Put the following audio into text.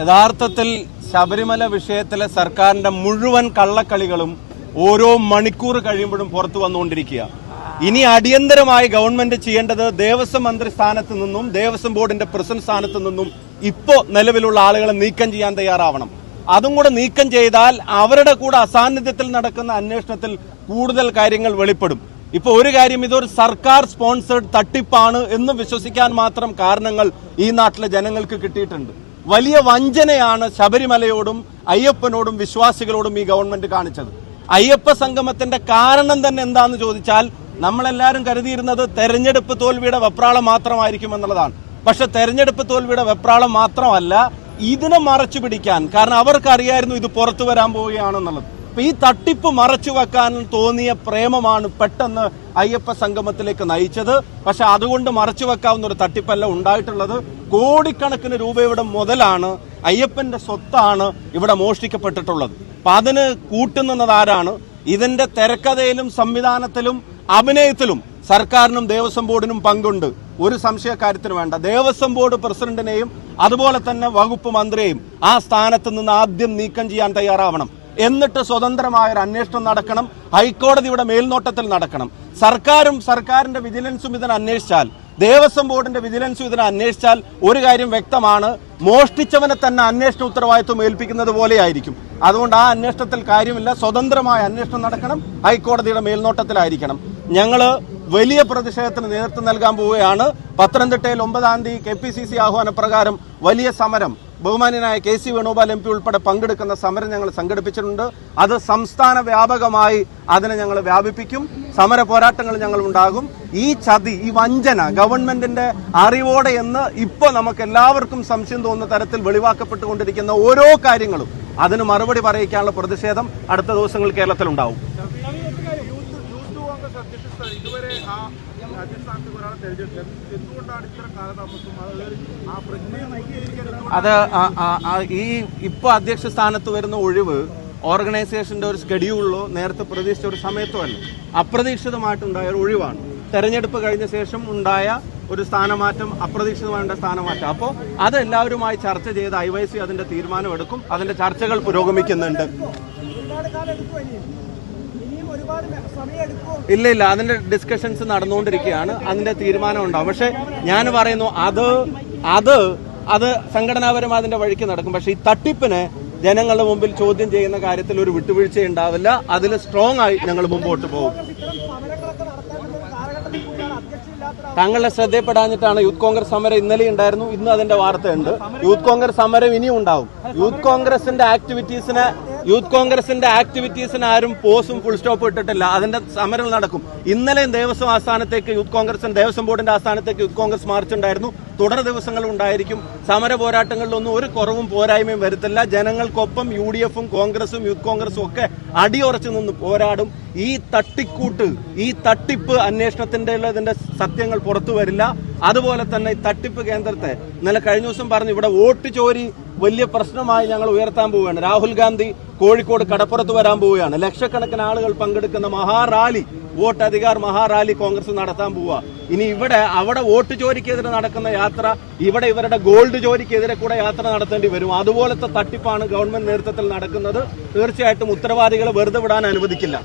യഥാർത്ഥത്തിൽ ശബരിമല വിഷയത്തിലെ സർക്കാരിന്റെ മുഴുവൻ കള്ളക്കളികളും ഓരോ മണിക്കൂർ കഴിയുമ്പോഴും പുറത്തു വന്നുകൊണ്ടിരിക്കുക. ഇനി അടിയന്തരമായി ഗവൺമെന്റ് ചെയ്യേണ്ടത് ദേവസ്വം മന്ത്രി സ്ഥാനത്ത് നിന്നും ദേവസ്വം ബോർഡിന്റെ പ്രസിഡന്റ് സ്ഥാനത്ത് നിന്നും ഇപ്പോ നിലവിലുള്ള ആളുകളെ നീക്കം ചെയ്യാൻ തയ്യാറാവണം. അതും കൂടെ നീക്കം ചെയ്താൽ അവരുടെ കൂടെ അസാന്നിധ്യത്തിൽ നടക്കുന്ന അന്വേഷണത്തിൽ കൂടുതൽ കാര്യങ്ങൾ വെളിപ്പെടും. ഇപ്പൊ ഒരു കാര്യം, ഇതൊരു സർക്കാർ സ്പോൺസേഡ് തട്ടിപ്പാണ് എന്ന് വിശ്വസിക്കാൻ മാത്രം കാരണങ്ങൾ ഈ നാട്ടിലെ ജനങ്ങൾക്ക് കിട്ടിയിട്ടുണ്ട്. വലിയ വഞ്ചനയാണ് ശബരിമലയോടും അയ്യപ്പനോടും വിശ്വാസികളോടും ഈ ഗവൺമെന്റ് കാണിച്ചത്. അയ്യപ്പ സംഗമത്തിന്റെ കാരണം തന്നെ എന്താന്ന് ചോദിച്ചാൽ, നമ്മളെല്ലാവരും കരുതിയിരുന്നത് തെരഞ്ഞെടുപ്പ് തോൽവിയുടെ വെപ്രാളം മാത്രമായിരിക്കും എന്നുള്ളതാണ്. പക്ഷെ തെരഞ്ഞെടുപ്പ് തോൽവിയുടെ വെപ്രാളം മാത്രമല്ല, ഇതിനെ മറച്ചു പിടിക്കാൻ, കാരണം അവർക്കറിയായിരുന്നു ഇത് പുറത്തു വരാൻ പോവുകയാണെന്നുള്ളത്. അപ്പൊ ഈ തട്ടിപ്പ് മറച്ചു വെക്കാൻ തോന്നിയ പ്രേമമാണ് പെട്ടെന്ന് അയ്യപ്പ സംഗമത്തിലേക്ക് നയിച്ചത്. പക്ഷെ അതുകൊണ്ട് മറച്ചു വെക്കാവുന്ന ഒരു തട്ടിപ്പല്ല ഉണ്ടായിട്ടുള്ളത്. കോടിക്കണക്കിന് രൂപയുടെ മുതലാണ്, അയ്യപ്പന്റെ സ്വത്താണ് ഇവിടെ മോഷ്ടിക്കപ്പെട്ടിട്ടുള്ളത്. അപ്പൊ അതിന് കൂട്ടുനിന്നത് ആരാണ്? ഇതിന്റെ തിരക്കഥയിലും സംവിധാനത്തിലും അഭിനയത്തിലും സർക്കാരിനും ദേവസ്വം ബോർഡിനും പങ്കുണ്ട്, ഒരു സംശയക്കാര്യത്തിന് വേണ്ട. ദേവസ്വം ബോർഡ് പ്രസിഡന്റിനെയും അതുപോലെ തന്നെ വകുപ്പ് മന്ത്രിയെയും ആ സ്ഥാനത്ത് നിന്ന് ആദ്യം നീക്കം ചെയ്യാൻ തയ്യാറാവണം. എന്നിട്ട് സ്വതന്ത്രമായ ഒരു അന്വേഷണം നടക്കണം, ഹൈക്കോടതിയുടെ മേൽനോട്ടത്തിൽ നടക്കണം. സർക്കാരിന്റെ വിജിലൻസും ഇതിനെ അന്വേഷിച്ചാൽ, ദേവസ്വം ബോർഡിന്റെ വിജിലൻസും ഇതിനെ അന്വേഷിച്ചാൽ ഒരു കാര്യം വ്യക്തമാണ്, മോഷ്ടിച്ചവനെ തന്നെ അന്വേഷണ ഉത്തരവാദിത്വം ഏൽപ്പിക്കുന്നത് പോലെയായിരിക്കും. അതുകൊണ്ട് ആ അന്വേഷണത്തിൽ കാര്യമില്ല, സ്വതന്ത്രമായ അന്വേഷണം നടക്കണം, ഹൈക്കോടതിയുടെ മേൽനോട്ടത്തിലായിരിക്കണം. ഞങ്ങള് വലിയ പ്രതിഷേധത്തിന് നേതൃത്വം നൽകാൻ പോവുകയാണ്. പത്തനംതിട്ടയിൽ 9-ാം തീയതി KPCC ആഹ്വാനപ്രകാരം വലിയ സമരം, ബഹുമാന്യനായ KC വേണുഗോപാൽ MP ഉൾപ്പെടെ പങ്കെടുക്കുന്ന സമരം ഞങ്ങൾ സംഘടിപ്പിച്ചിട്ടുണ്ട്. അത് സംസ്ഥാന വ്യാപകമായി അതിനെ ഞങ്ങൾ വ്യാപിപ്പിക്കും. സമര പോരാട്ടങ്ങൾ ഞങ്ങൾ ഉണ്ടാകും. ഈ ചതി, ഈ വഞ്ചന ഗവൺമെന്റിന്റെ അറിവോടെ എന്ന് ഇപ്പോൾ നമുക്ക് എല്ലാവർക്കും സംശയം തോന്നുന്ന തരത്തിൽ വെളിവാക്കപ്പെട്ടുകൊണ്ടിരിക്കുന്ന ഓരോ കാര്യങ്ങളും അതിന് മറുപടി പറയിക്കാനുള്ള പ്രതിഷേധം അടുത്ത ദിവസങ്ങൾ കേരളത്തിലുണ്ടാവും. അത് ഇപ്പൊ അധ്യക്ഷ സ്ഥാനത്ത് വരുന്ന ഒഴിവ് ഓർഗനൈസേഷന്റെ ഒരു സ്കെഡ്യൂളിലോ നേരത്തെ പ്രതീക്ഷിച്ച ഒരു സമയത്തോ അല്ല, അപ്രതീക്ഷിതമായിട്ടുണ്ടായ ഒരു ഒഴിവാണ്. തെരഞ്ഞെടുപ്പ് കഴിഞ്ഞ ശേഷം ഉണ്ടായ ഒരു സ്ഥാനമാറ്റം, അപ്രതീക്ഷിതമായ സ്ഥാനമാറ്റം. അപ്പോൾ അത് എല്ലാവരുമായി ചർച്ച ചെയ്ത് IYC അതിന്റെ തീരുമാനം എടുക്കും. അതിന്റെ ചർച്ചകൾ പുരോഗമിക്കുന്നുണ്ട്. ഇല്ല, അതിന്റെ ഡിസ്കഷൻസ് നടന്നുകൊണ്ടിരിക്കുകയാണ്. അതിന്റെ തീരുമാനം ഉണ്ടാവും. പക്ഷെ ഞാൻ പറയുന്നു, അത് സംഘടനാപരമായി അതിന്റെ വഴിക്ക് നടക്കും. പക്ഷെ ഈ തട്ടിപ്പിനെ ജനങ്ങളുടെ മുമ്പിൽ ചോദ്യം ചെയ്യുന്ന കാര്യത്തിൽ ഒരു വിട്ടുവീഴ്ച ഉണ്ടാവില്ല. അതിൽ സ്ട്രോങ് ആയി ഞങ്ങൾ മുമ്പോട്ട് പോകും. താങ്കളുടെ ശ്രദ്ധയപ്പെടാഞ്ഞിട്ടാണ്. യൂത്ത് കോൺഗ്രസ് സമരം ഇന്നലെ ഉണ്ടായിരുന്നു, ഇന്ന് അതിന്റെ വാർത്തയുണ്ട്. യൂത്ത് കോൺഗ്രസ് സമരം ഇനിയും ഉണ്ടാവും. യൂത്ത് കോൺഗ്രസിന്റെ ആക്ടിവിറ്റീസിന് ആരും പോസും ഫുൾ സ്റ്റോപ്പ് ഇട്ടിട്ടില്ല. അതിന്റെ സമരം നടക്കും. ഇന്നലെയും ദേവസ്വം ആസ്ഥാനത്തേക്ക് ദേവസ്വം ബോർഡിന്റെ ആസ്ഥാനത്തേക്ക് യൂത്ത് കോൺഗ്രസ് മാർച്ച് ഉണ്ടായിരുന്നു. തുടർ ദിവസങ്ങളും ഉണ്ടായിരിക്കും. സമര പോരാട്ടങ്ങളിലൊന്നും ഒരു കുറവും പോരായ്മയും വരുത്തില്ല. ജനങ്ങൾക്കൊപ്പം UDF-ഉം കോൺഗ്രസും യൂത്ത് കോൺഗ്രസും ഒക്കെ അടിയുറച്ചു നിന്ന് പോരാടും. ഈ തട്ടിപ്പ് അന്വേഷണത്തിന്റെ സത്യങ്ങൾ പുറത്തു വരില്ല. അതുപോലെ തന്നെ ഈ തട്ടിപ്പ് കേന്ദ്രത്തെ ഇന്നലെ കഴിഞ്ഞ ദിവസം പറഞ്ഞു, ഇവിടെ വോട്ട് ചോരി വലിയ പ്രശ്നമായി ഞങ്ങൾ ഉയർത്താൻ പോവുകയാണ്. രാഹുൽ ഗാന്ധി കോഴിക്കോട് കടപ്പുറത്ത് വരാൻ പോവുകയാണ്. ലക്ഷക്കണക്കിന് ആളുകൾ പങ്കെടുക്കുന്ന മഹാറാലി, വോട്ട് അധികാർ മഹാറാലി കോൺഗ്രസ് നടത്താൻ പോവുക. ഇനി അവിടെ വോട്ട് ചോരിക്കെതിരെ നടക്കുന്ന യാത്ര, ഇവിടെ ഇവരുടെ ഗോൾഡ് ചോരിക്കെതിരെ കൂടെ യാത്ര നടത്തേണ്ടി വരും. അതുപോലത്തെ തട്ടിപ്പാണ് ഗവൺമെന്റ് നേതൃത്വത്തിൽ നടക്കുന്നത്. തീർച്ചയായിട്ടും ഉത്തരവാദികളെ വെറുതെ വിടാൻ അനുവദിക്കില്ല.